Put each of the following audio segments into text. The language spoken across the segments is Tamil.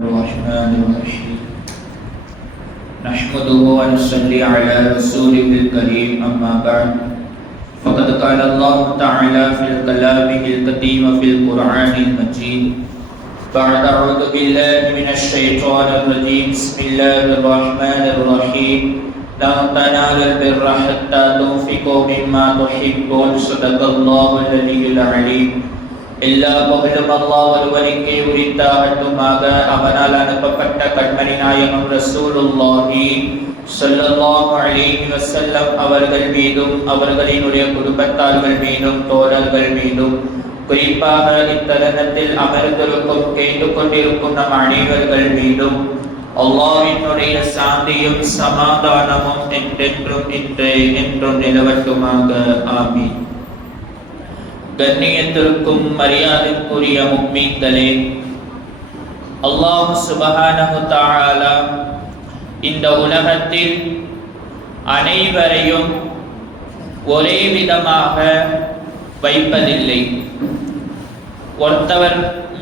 الرحمن الرحيم نحمده ونصلي على رسوله الكريم أما بعد فقد قال الله تعالى في كلامه القديم في القرآن المجيد بعد أعوذ بالله من الشيطان الرجيم بسم الله الرحمن الرحيم لن تنالوا البر حتى تنفقوا مما تحبون صدق الله العلي العليم எல்லா புகழும் அல்லாஹ் ஒருவனுக்கே உரித்தாகட்டுமாக. அவனால் அனுப்பப்பட்ட கண்மணி நாயகம் ரசூலுல்லாஹி ஸல்லல்லாஹு அலைஹி வஸல்லம் அவர்கள் மீதும் அவர்களினுடைய குடும்பத்தார்கள் மீதும் தோழர்கள் மீதும் குறிப்பாக இத்தருணத்தில் அமர்ந்திருக்கும் கேட்டுக்கொண்டிருக்கும் நம் அனைவர்கள் மீதும் அல்லாஹ்வினுடைய சாந்தியும் சமாதானமும் என்றென்றும் என்றும் நிலவட்டுமாக. ஆமீன். கண்ணியத்திற்கும் மரியாதைக்குரிய முஃமின்களே, அல்லாஹ் சுப்ஹானஹு தஆலா இந்த உலகத்தில் அனைவரையும் ஒரே விதமாக வைப்பதில்லை. ஒருத்தவர்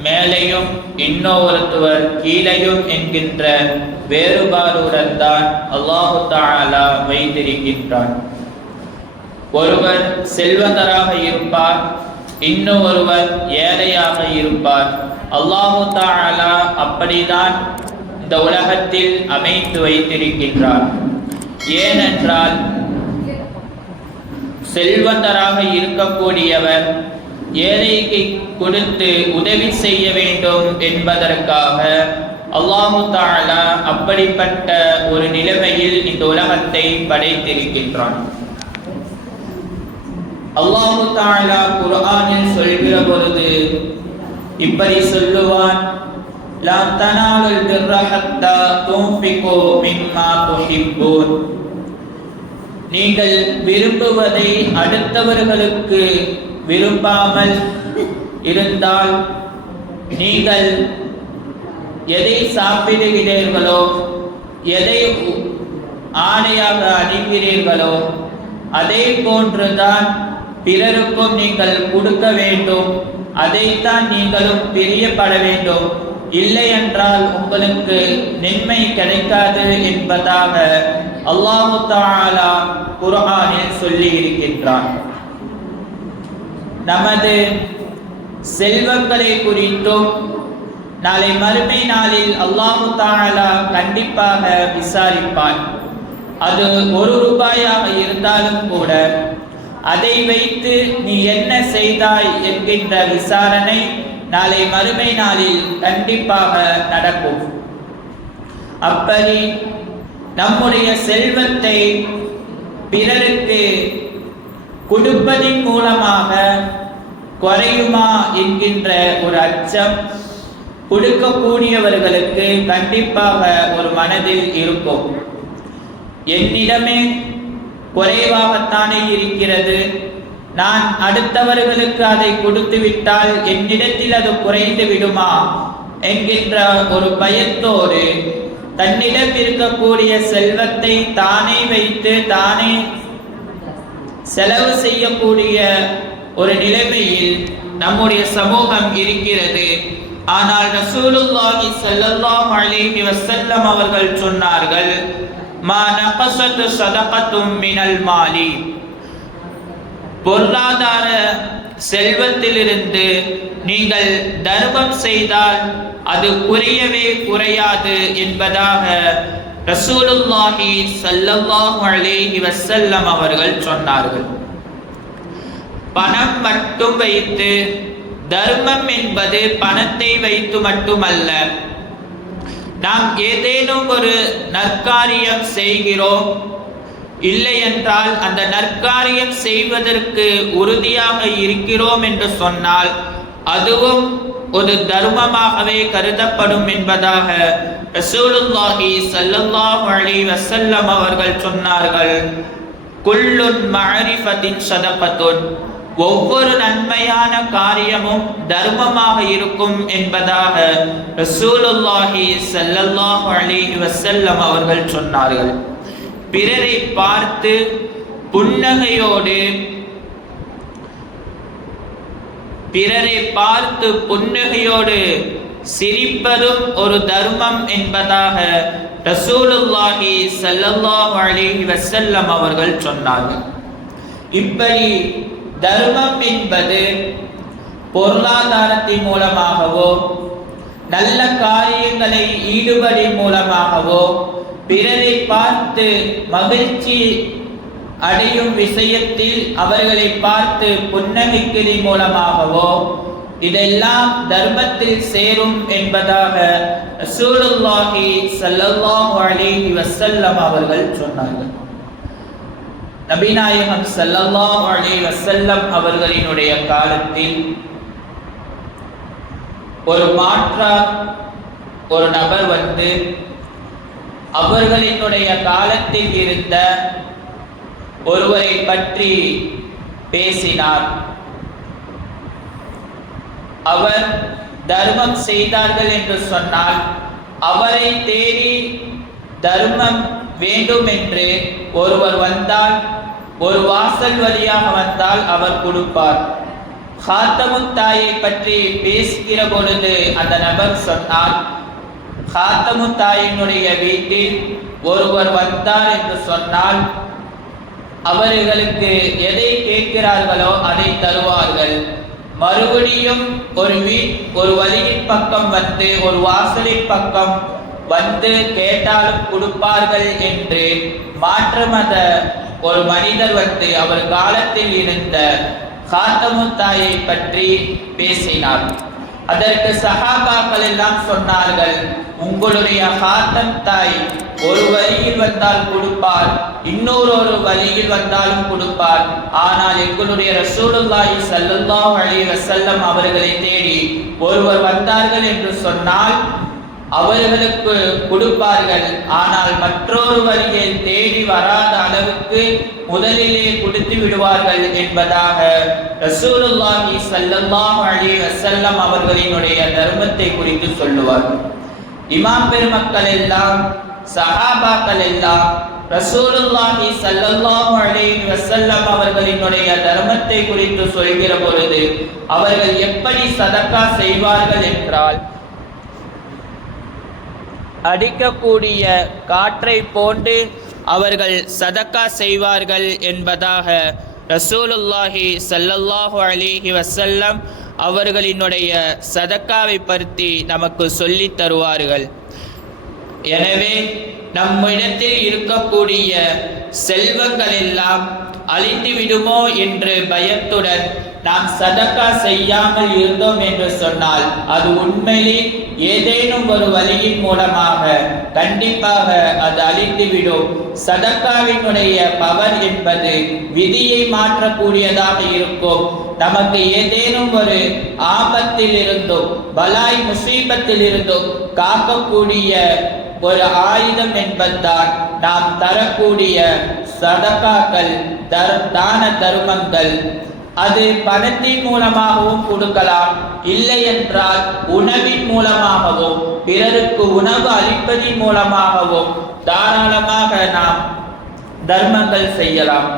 மேலையும் இன்னொருத்தவர் கீழையும் என்கின்ற வேறுபாடுடன் தான் அல்லாஹ் தஆலா வைத்திருக்கின்றான். ஒருவர் செல்வந்தராக இருப்பார், இன்னொருவர் ஏழையாக இருப்பார். அல்லாஹு தஆலா அப்படிதான் இந்த உலகத்தில் அமைத்து வைத்திருக்கின்றார். ஏனென்றால் செல்வந்தராக இருக்கக்கூடியவர் ஏழைக்கு கொடுத்து உதவி செய்ய வேண்டும் என்பதற்காக அல்லாஹு தஆலா அப்படிப்பட்ட ஒரு நிலைமையில் இந்த உலகத்தை படைத்திருக்கின்றான். அல்லாஹு தஆலா குர்ஆனில் சொல்கிற பொழுது இப்படி சொல்லுவான், லா தனாலுல் பிர்ர ஹத்தா துன்ஃபிகு மிம்மா துஹிப்பூன். நீங்கள் விரும்புவதை அடுத்தவர்களுக்கு விரும்பாமல் இருந்தால், நீங்கள் எதை சாப்பிடுகிறீர்களோ, எதை ஆடையாக அணிகிறீர்களோ, அதே போன்றுதான் பிறருக்கும் நீங்கள் கொடுக்க வேண்டும். அதைத்தான் நீங்களும் பிரியப்பட வேண்டும். இல்லை என்றால் உங்களுக்கு நன்மை கிடைக்காது என்பதாக அல்லாஹ் தஆலா குர்ஆனில் சொல்லி இருக்கின்றான். நமது செல்வங்களை குறித்தும் நாளை மறுமை நாளில் அல்லாஹ் தஆலா கண்டிப்பாக விசாரிப்பான். அது 1 ரூபாயாக இருந்தாலும் கூட அதை வைத்து நீ என்ன செய்தாய் என்கின்ற விசாரணை நாளை மறுமை நாளில் கண்டிப்பாக நடக்கும். அப்படி நம்முடைய செல்வத்தை பிறருக்கு கொடுப்பதின் மூலமாக குறையுமா என்கின்ற ஒரு அச்சம் கொடுக்கக்கூடியவர்களுக்கு கண்டிப்பாக ஒரு மனதில் இருக்கும். என்னிடமே குறைவாகத்தானே இருக்கிறது, நான் அடுத்தவர்களுக்கு அதை கொடுத்து விட்டால் என்னிடத்தில் அது குறைந்து விடுமா என்கின்ற ஒரு பயத்தோடு தன்னிடம் இருக்கக்கூடிய செல்வத்தை தானே வைத்து தானே செலவு செய்யக்கூடிய ஒரு நிலைமையில் நம்முடைய சமூகம் இருக்கிறது. ஆனால் ரசூலுல்லாஹி ஸல்லல்லாஹு அலைஹி வஸல்லம் அவர்கள் சொன்னார்கள், மா நகஸத் ஸதகத்தும் மினல் மாலி. பொருளாதார செல்வத்திலிருந்து நீங்கள் தர்மம் செய்தால் அது குறையவே குறையாது என்பதாக ரசூலுல்லாஹி ஸல்லல்லாஹு அலைஹி வஸல்லம் அவர்கள் சொன்னார்கள். பணம் மட்டும் வைத்து, தர்மம் என்பது பணத்தை வைத்து மட்டுமல்ல. நாம் ஏதேனும் ஒரு நற்காரியம் செய்கிறோம், இல்லை என்றால் அந்த நற்காரியம் செய்வதற்கு உறுதியாக இருக்கிறோம் என்று சொன்னால் அதுவும் ஒரு தர்மமாகவே கருதப்படும் என்பதாக ரசூலுல்லாஹி ஸல்லல்லாஹு அலைஹி வஸல்லம் அவர்கள் சொன்னார்கள். குல்லுன் மஅரிஃபத்தின் ஸதகத்துன். ஒவ்வொரு நன்மையான காரியமும் தர்மமாக இருக்கும் என்பதாக ரசூலுல்லாஹி ஸல்லல்லாஹு அலைஹி வஸல்லம் அவர்கள் சொன்னார்கள். பிறரை பார்த்து புன்னகையோடு சிரிப்பதும் ஒரு தர்மம் என்பதாக ரசூலுல்லாஹி ஸல்லல்லாஹு அலைஹி வஸல்லம் அவர்கள் சொன்னார்கள். இப்படி தர்மம் என்பது பொருளாதாரத்தின் மூலமாகவோ நல்ல காரியங்களை ஈடுபடி மூலமாகவோ பிறரை பார்த்து மகிழ்ச்சி அடையும் விஷயத்தில் அவர்களை பார்த்து புன்னகைக்கிறதின் மூலமாகவோ இதெல்லாம் தர்மத்தில் சேரும் என்பதாக ரசூலுல்லாஹி ஸல்லல்லாஹு அலைஹி வஸல்லம் அவர்கள் சொன்னார்கள். நபிநாயகம் ஸல்லல்லாஹு அலைஹி வஸல்லம் அவர்களினுடைய காலத்தில் ஒரு நபர் வந்து அவர்களினுடைய காலத்தில் இருந்த ஒருவரை பற்றி பேசினார். அவர் தர்மம் செய்தார்கள் என்று சொன்னால் அவரை தேடி தர்மம் வேண்டும் என்று ஒருவர் வந்தால், ஒரு வாசல் வழியாக வந்தால் அவர் கொடுப்பார். ஹாத்தமுத் தாயை பற்றி பேசுகிற பொழுது அந்த நபர் சொன்னார், ஹாத்தமுத் தாயினுடைய வீட்டில் ஒருவர் வந்தார் என்று சொன்னால் அவர்களுக்கு எதை கேட்கிறார்களோ அதை தருவார்கள். மறுபடியும் ஒரு வழியின் பக்கம் வந்து ஒரு வாசலின் பக்கம் வந்து கேட்டாலும் கொடுப்பார்கள் என்று மாற்று மத ஒரு மனிதர் வந்து அவர் காலத்தில் இருந்த ஹாத்தமுத் தாயை பற்றி பேசினார். அதற்கு சஹாபாக்கள் எல்லாம் சொன்னார்கள், உங்களுடைய ஹாத்தம் தாய் ஒரு வழியில் வந்தால் கொடுப்பார், இன்னொரு வழியில் வந்தாலும் கொடுப்பார். ஆனால் எங்களுடைய ரசூலுல்லாஹி ஸல்லல்லாஹு அலைஹி வஸல்லம் அவர்களை தேடி ஒருவர் வந்தார்கள் என்று சொன்னால் அவர்களுக்கு கொடுப்பார்கள். ஆனால் மற்றொரு வழியை தேடி வராத அளவுக்கு முதலிலே கொடுத்து விடுவார்கள் என்பதாக ரசூலுல்லாஹி ஸல்லல்லாஹு அலைஹி வஸல்லம் அவர்களினுடைய தர்மத்தை குறித்து சொல்லுவார்கள். இமாம் பெருமக்கள் எல்லாம் சஹாபாக்கள் எல்லாம் ரசூலுல்லாஹி ஸல்லல்லாஹு அலைஹி வஸல்லம் அவர்களினுடைய தர்மத்தை குறித்து சொல்கிற பொழுது அவர்கள் எப்படி சதக்கா செய்வார்கள் என்றால், அடிக்கக்கூடிய காற்றை போன்று அவர்கள் சதக்கா செய்வார்கள் என்பதாக ரசூலுல்லாஹி ஸல்லல்லாஹு அலைஹி வஸல்லம் அவர்களினுடைய சதக்காவை பற்றி நமக்கு சொல்லி தருவார்கள். எனவே நம்மிடத்தில் இருக்கக்கூடிய செல்வங்கள் எல்லாம் அழிந்து விடுமோ என்று பயத்துடன் நாம் சதக்கா செய்யாமல் இருந்தோம் என்று சொன்னால் அது உண்மையிலே ஏதேனும் ஒரு வழியின் மூலமாக கண்டிப்பாக அது அழிந்துவிடும். சதக்காவினுடைய பவர் என்பது விதியை மாற்றக்கூடியதாக இருக்கும். நமக்கு ஏதேனும் ஒரு ஆபத்தில் இருந்தும் பலாய் முசீபத்தில் இருந்தும் காக்கக்கூடிய ஒரு ஆயுதம் என்பதுதான் நாம் தரக்கூடிய சதக்காக்கள், தான தர்மங்கள். அது பணத்தின் மூலமாகவும் கொடுக்கலாம், இல்லை என்றால் உணவின் மூலமாகவும் பிறருக்கு உணவு அளிப்பதின் மூலமாகவும் தாராளமாக நாம் தர்மங்கள் செய்யலாம்.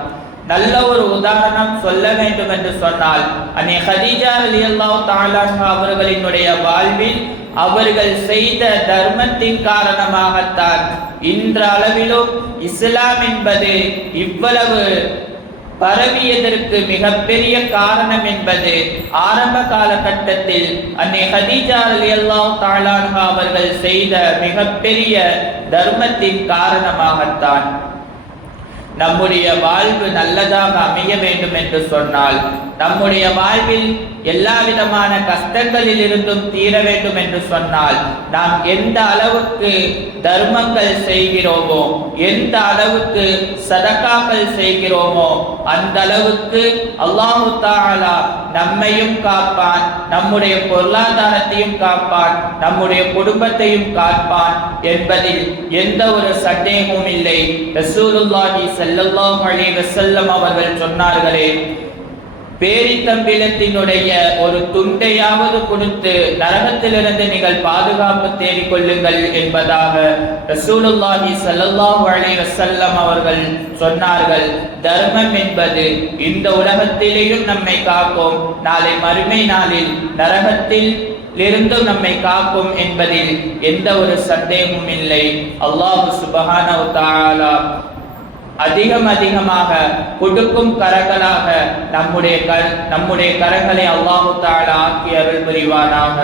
நல்ல ஒரு உதாரணம் சொல்ல வேண்டும் என்று சொன்னால், அன்னை ஹதீஜா ரலியல்லாஹு தஆலா அவர்களினுடைய வாழ்வில் அவர்கள் செய்த தர்மத்தின் காரணமாகத்தான் இன்றளவிலும் இஸ்லாம் என்பது இவ்வளவு பரவியதற்கு மிகப்பெரிய காரணம் என்பது ஆரம்ப காலகட்டத்தில் அன்னை ஹதீஜா ரலியல்லாஹு தஆலா அவர்கள் செய்த மிகப்பெரிய தர்மத்தின் காரணமாகத்தான். நம்முடைய வாழ்வு நல்லதாக அமைய வேண்டும் என்று சொன்னால், நம்முடைய வாழ்வில் எல்லா விதமான கஷ்டங்களில் இருந்தும் தீர வேண்டும் என்று சொன்னால், நாம் எந்த அளவுக்கு தர்மங்கள் செய்கிறோமோ, எந்த அளவுக்கு சதக்காக்கள் செய்கிறோமோ அந்த அளவுக்கு அல்லாஹு தஆலா நம்மையும் காப்பான், நம்முடைய பொருளாதாரத்தையும் காப்பான், நம்முடைய குடும்பத்தையும் காப்பான் என்பதில் எந்த ஒரு சந்தேகமும் இல்லை. ரசூலுல்லாஹி ஸல்லல்லாஹு அலைஹி வஸல்லம் அவர்கள் சொன்னார்களே, பேரித்தம்பிலத்தினுடைய ஒரு துண்டையாவது கொடுத்து நரகத்திலிருந்து நீங்கள் பாதுகாப்பு தேடிக்கொள்ளுங்கள் என்பதாக ரசூலுல்லாஹி ஸல்லல்லாஹு அலைஹி வஸல்லம் அவர்கள் சொன்னார்கள். தர்மம் என்பது இந்த உலகத்திலேயும் நம்மை காக்கும், நாளை மறுமை நாளில் நரகத்தில் இருந்தும் நம்மை காக்கும் என்பதில் எந்த ஒரு சந்தேகமும் இல்லை. அல்லாஹ் சுப்ஹானஹு வ தஆலா அதிகமாக கொடுக்கும் கரங்களாக நம்முடைய கரங்களை அல்லாஹு தஆலா ஆக்கி அருள் புரிவானாக.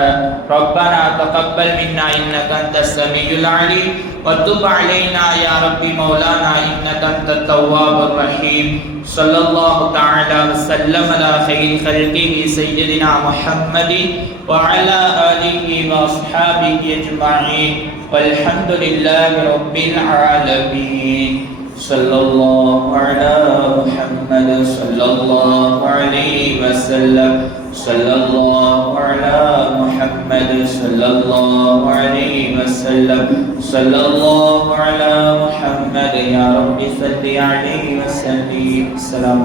ரப்பனா தகப்பல் மின்னா இன்னக அன்தஸ் ஸமீஉல் அலீம் வ துப் அலைனா யா ரப்பி மௌலானா இன்னக அன்தத் தவ்வாபுர் ரஹீம். ஸல்லல்லாஹு தஆலா வஸல்லம் அலா கைரில் கல்கிஹி சய்யிதினா முஹம்மதின் வ அலா ஆலிஹி வ அஸ்ஹாபிஹி அஜ்மஈன் வல்ஹம்துலில்லாஹி ரப்பில் ஆலமீன். صلى الله على محمد صلى الله عليه وسلم صلى الله على محمد صلى الله عليه وسلم صلى الله على محمد يا رب صل عليه وسلم. السلام